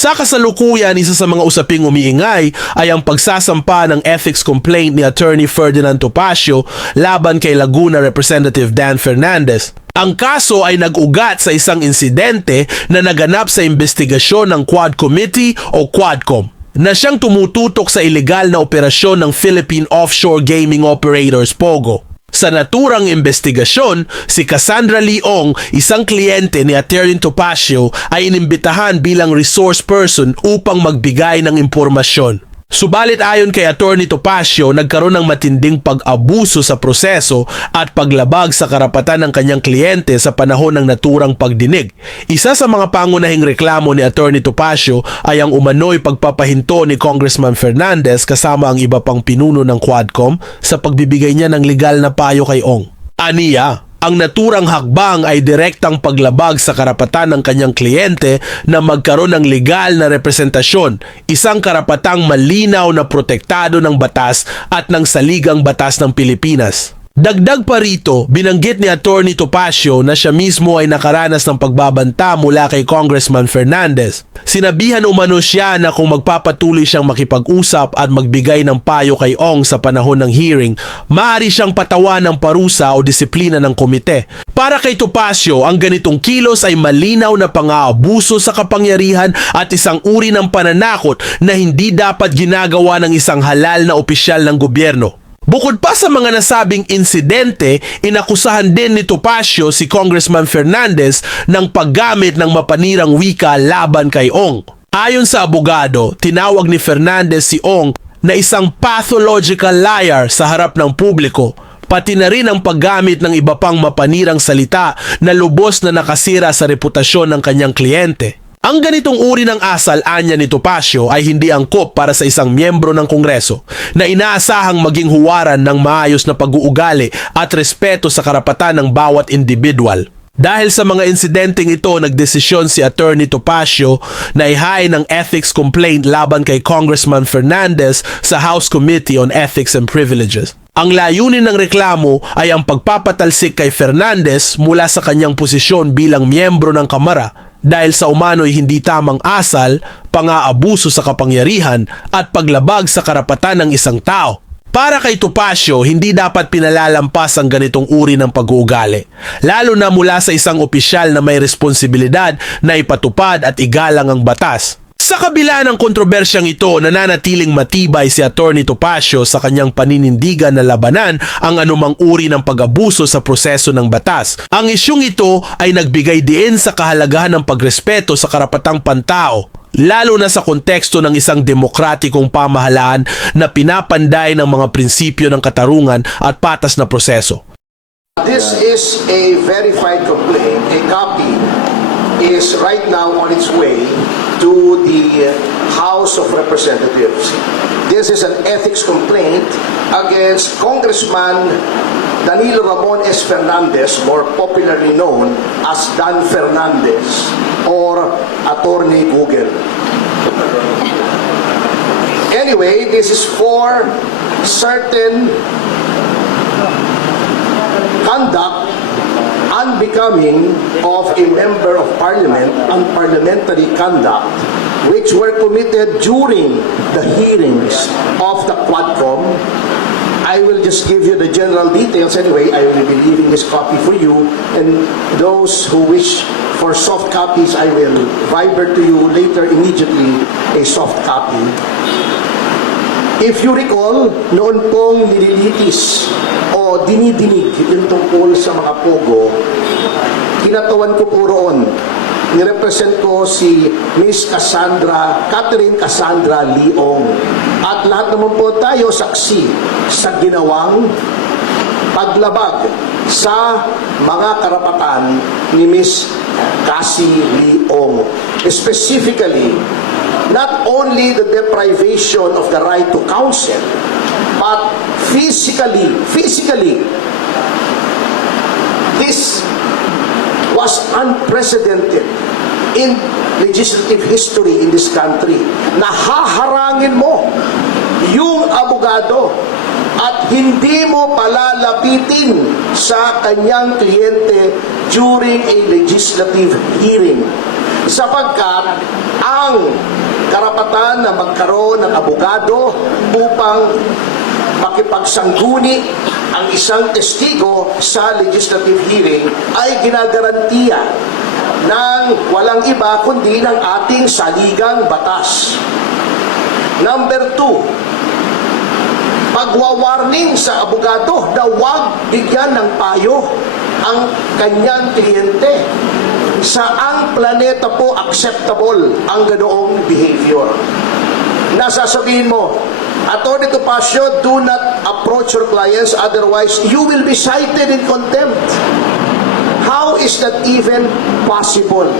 Sa kasalukuyan, isa sa mga usaping umiingay ay ang pagsasampa ng ethics complaint ni Attorney Ferdinand Topacio laban kay Laguna Representative Dan Fernandez. Ang kaso ay nag-ugat sa isang insidente na naganap sa investigasyon ng Quad Committee o Quadcom na siyang tumututok sa ilegal na operasyon ng Philippine Offshore Gaming Operators POGO. Sa naturang investigasyon, si Cassandra Leong, isang kliyente ni Attorney Topacio, ay inimbitahan bilang resource person upang magbigay ng impormasyon. Subalit ayon kay Attorney Topacio, nagkaroon ng matinding pag-abuso sa proseso at paglabag sa karapatan ng kanyang kliyente sa panahon ng naturang pagdinig. Isa sa mga pangunahing reklamo ni Attorney Topacio ay ang umano'y pagpapahinto ni Congressman Fernandez kasama ang iba pang pinuno ng Quadcom sa pagbibigay niya ng legal na payo kay Ong. Aniya, ang naturang hakbang ay direktang paglabag sa karapatan ng kanyang kliyente na magkaroon ng legal na representasyon, isang karapatang malinaw na protektado ng batas at ng saligang batas ng Pilipinas. Dagdag pa rito, binanggit ni Attorney Topacio na siya mismo ay nakaranas ng pagbabanta mula kay Congressman Fernandez. Sinabihan umano siya na kung magpapatuloy siyang makipag-usap at magbigay ng payo kay Ong sa panahon ng hearing, maaari siyang patawan ng parusa o disiplina ng komite. Para kay Topacio, ang ganitong kilos ay malinaw na pang-aabuso sa kapangyarihan at isang uri ng pananakot na hindi dapat ginagawa ng isang halal na opisyal ng gobyerno. Bukod pa sa mga nasabing insidente, inakusahan din ni Topacio si Congressman Fernandez ng paggamit ng mapanirang wika laban kay Ong. Ayon sa abogado, tinawag ni Fernandez si Ong na isang pathological liar sa harap ng publiko, pati na rin ang paggamit ng iba pang mapanirang salita na lubos na nakasira sa reputasyon ng kanyang kliyente. Ang ganitong uri ng asal, anya ni Topacio, ay hindi angkop para sa isang miyembro ng Kongreso na inaasahang maging huwaran ng maayos na pag-uugali at respeto sa karapatan ng bawat individual. Dahil sa mga insidenteng ito, nagdesisyon si Attorney Topacio na ihain ng ethics complaint laban kay Congressman Fernandez sa House Committee on Ethics and Privileges. Ang layunin ng reklamo ay ang pagpapatalsik kay Fernandez mula sa kanyang posisyon bilang miyembro ng Kamara dahil sa umano'y hindi tamang asal, pang-aabuso sa kapangyarihan at paglabag sa karapatan ng isang tao. Para kay Topacio, hindi dapat pinalalampas ang ganitong uri ng pag-uugali, lalo na mula sa isang opisyal na may responsibilidad na ipatupad at igalang ang batas. Sa kabila ng kontrobersyang ito, nananatiling matibay si Attorney Topacio sa kanyang paninindigan na labanan ang anumang uri ng pag-abuso sa proseso ng batas. Ang isyung ito ay nagbigay diin sa kahalagahan ng pagrespeto sa karapatang pantao, lalo na sa konteksto ng isang demokratikong pamahalaan na pinapanday ng mga prinsipyo ng katarungan at patas na proseso. This is a verified complaint. A copy is right now on its way to the House of Representatives. This is an ethics complaint against Congressman Danilo Ramon S. Fernandez, more popularly known as Dan Fernandez or Attorney Google. Anyway, this is for certain conduct unbecoming of a member of parliament, unparliamentary conduct, which were committed during the hearings of the Quadcom. I will just give you the general details anyway. I will be leaving this copy for you, and those who wish for soft copies, I will viber to you later immediately a soft copy. If you recall, noon pong nililitis o dinidinig yung tungkol sa mga pogo, kinatawan ko po roon. Nirepresent ko si Miss Catherine Cassandra Leong. At lahat naman po tayo saksi sa ginawang paglabag sa mga karapatan ni Miss Cassie Leong. Specifically, not only the deprivation of the right to counsel, but physically, this was unprecedented in legislative history in this country. Nahaharangin mo yung abogado at hindi mo palalapitin sa kanyang kliyente during a legislative hearing, sapagkat ang karapatan na magkaroon ng abogado upang makipagsangguni ang isang testigo sa legislative hearing ay ginagarantiya ng walang iba kundi ng ating saligang batas. Number 2, pagwawarning sa abogado na huwag bigyan ng payo ang kanyang kliyente. Saang planeta po acceptable ang ganoong behavior? Nasasabihin mo, Attorney Topacio, do not approach your clients, otherwise you will be cited in contempt. How is that even possible?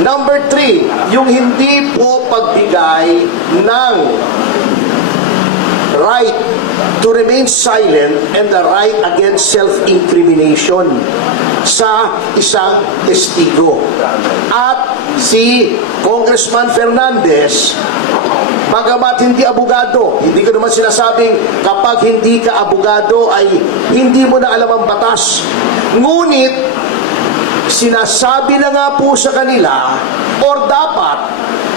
Number 3, yung hindi po pagbigay ng right to remain silent and the right against self-incrimination sa isang testigo. At si Congressman Fernandez, bagamat hindi abogado, hindi ko naman sinasabing kapag hindi ka abogado ay hindi mo na alam ang batas. Ngunit, sinasabi na nga po sa kanila, or dapat,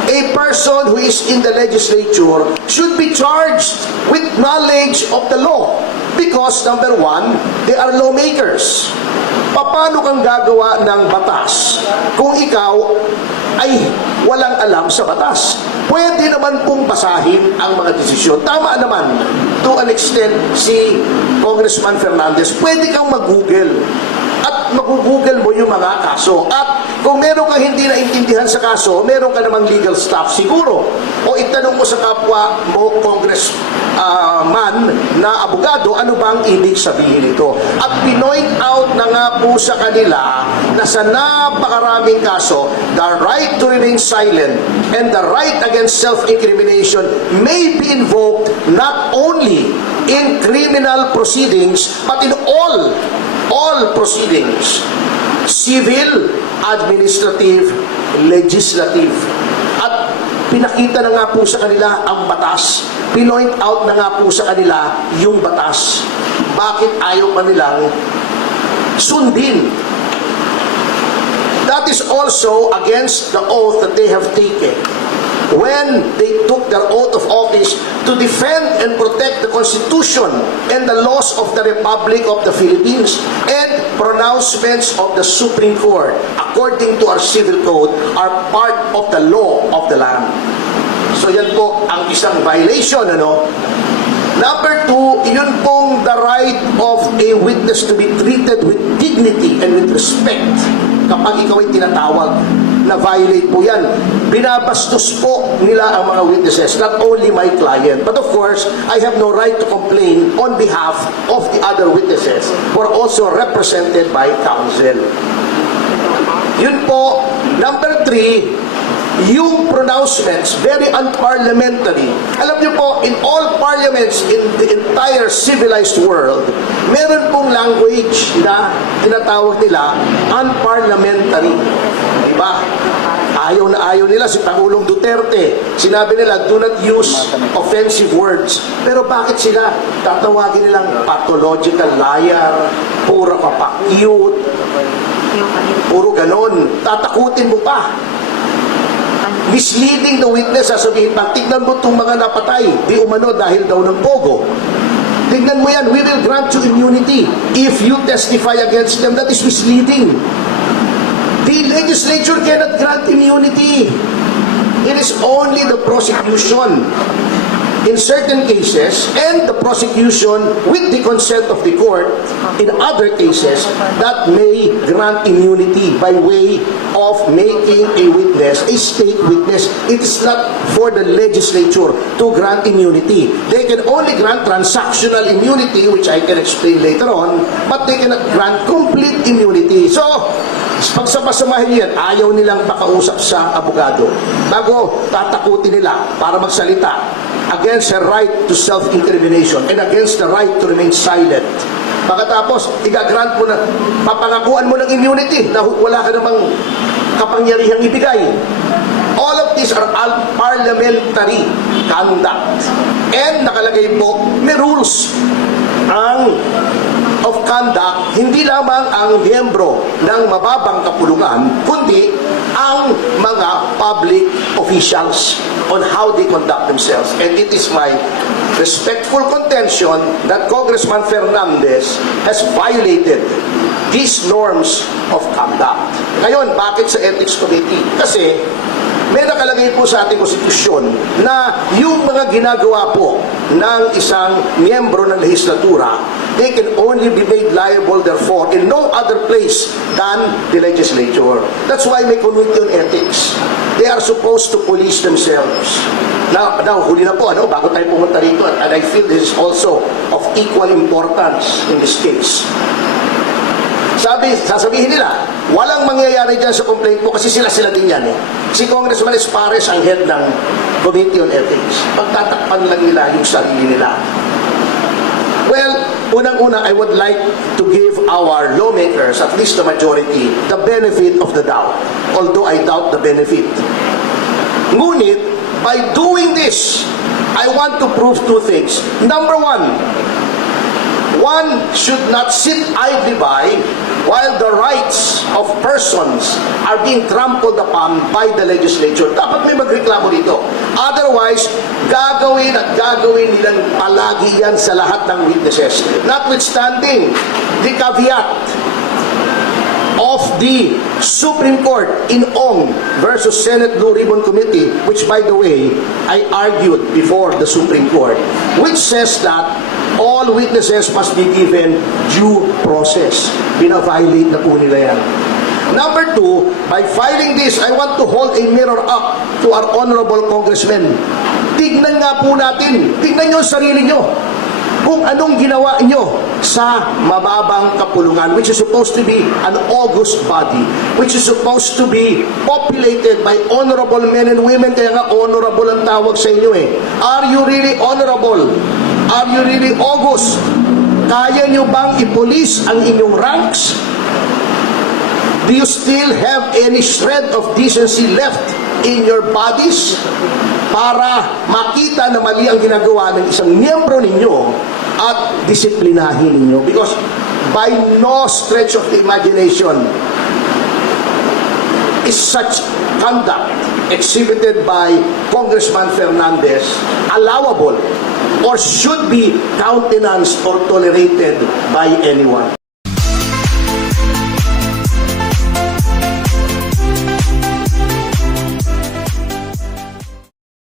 a person who is in the legislature should be charged with knowledge of the law. Because, number 1, they are lawmakers. Paano kang gagawa ng batas kung ikaw ay walang alam sa batas? Pwede naman pong basahin ang mga desisyon. Tama naman, to an extent, si Congressman Fernandez, pwede kang mag-google at mag-google mo yung mga kaso. At kung meron kang hindi naintindihan sa kaso, meron ka namang legal staff siguro. O itanong mo sa kapwa mo, congressman na abogado, ano bang ibig sabihin ito? At pinoint out na nga po sa kanila na sa napakaraming kaso, the right to remain silent and the right against self-incrimination may be invoked not only in criminal proceedings, but in all proceedings, civil, administrative, legislative. At pinakita na nga po sa kanila ang batas. Pinoint out na nga po sa kanila yung batas. Bakit ayaw pa nilang sundin? That is also against the oath that they have taken when they took their oath of office to defend and protect the Constitution and the laws of the Republic of the Philippines and pronouncements of the Supreme Court, according to our civil code, are part of the law of the land. So yan po ang isang violation, ano? Number 2, yun pong the right of a witness to be treated with dignity and with respect. Kapag ikaw ay tinatawag, na violate po yan. Binabastos po nila ang mga witnesses, not only my client, but of course, I have no right to complain on behalf of the other witnesses who are also represented by counsel. Yun po. Number 3, yung pronouncements, very unparliamentary. Alam niyo po, in all parliaments in the entire civilized world, meron pong language na tinatawag nila unparliamentary. Diba? Ayaw na ayaw nila si Pangulong Duterte. Sinabi nila, do not use offensive words. Pero bakit sila tatawagin nilang pathological liar, puro kapakyut, puro ganon. Tatakutin mo pa. Misleading the witness, sasabihin pa, tignan mo itong mga napatay, di umano dahil daw ng pogo. Tignan mo yan, we will grant you immunity if you testify against them. That is misleading. The legislature cannot grant immunity. It is only the prosecution in certain cases and the prosecution with the consent of the court in other cases that may grant immunity by way of making a witness a state witness. It is not for the legislature to grant immunity. They can only grant transactional immunity, which I can explain later on, but they cannot grant complete immunity. So, pagsama-samahin yan, ayaw nilang makausap sa abogado. Bago tatakutin nila para magsalita against her right to self-incrimination and against the right to remain silent. Pagkatapos, igagrant mo na, papangakuan mo ng immunity na wala ka namang kapangyarihang ibigay. All of these are parliamentary conduct. And nakalagay po, may rules of conduct, hindi lamang ang miyembro ng mababang kapulungan, kundi ang mga public officials on how they conduct themselves. And it is my respectful contention that Congressman Fernandez has violated these norms of conduct. Ngayon, bakit sa Ethics Committee? Kasi may nakalagay po sa ating konstitusyon na yung mga ginagawa po ng isang miyembro ng lehislatura, they can only be made liable therefore in no other place than the legislature. That's why may committee on ethics. They are supposed to police themselves. Now huli na po, bago tayo pumunta rito, and I feel this is also of equal importance in this case. Sasabihin nila, walang mangyayari dyan sa complaint po kasi sila din yan eh. Si Congressman Espares ang head ng Committee on Ethics. Pagtatakpan lang nila yung sarili nila. Well, unang-una, I would like to give our lawmakers, at least the majority, the benefit of the doubt. Although I doubt the benefit. Ngunit, by doing this, I want to prove two things. Number one should not sit idly by while the rights of persons are being trampled upon by the legislature. Dapat may magreklamo dito. Otherwise, gagawin nilang palagi yan sa lahat ng witnesses. Notwithstanding the caveat of the Supreme Court in Ong versus Senate Blue Ribbon Committee, which by the way, I argued before the Supreme Court, which says that all witnesses must be given due process. Bina-violate na po nila yan. Number two, by filing this, I want to hold a mirror up to our honorable congressmen. Tignan nga po natin, tignan nyo ang sarili nyo kung anong ginawa nyo sa mababang kapulungan, which is supposed to be an august body, which is supposed to be populated by honorable men and women, kaya nga honorable ang tawag sa inyo eh. Are you really honorable? Are you really august? Kaya nyo bang ipulis ang inyong ranks? Do you still have any shred of decency left in your bodies para makita na mali ang ginagawa ng isang miyembro ninyo at disiplinahin ninyo? Because by no stretch of the imagination is such conduct exhibited by Congressman Fernandez allowable or should be countenanced or tolerated by anyone.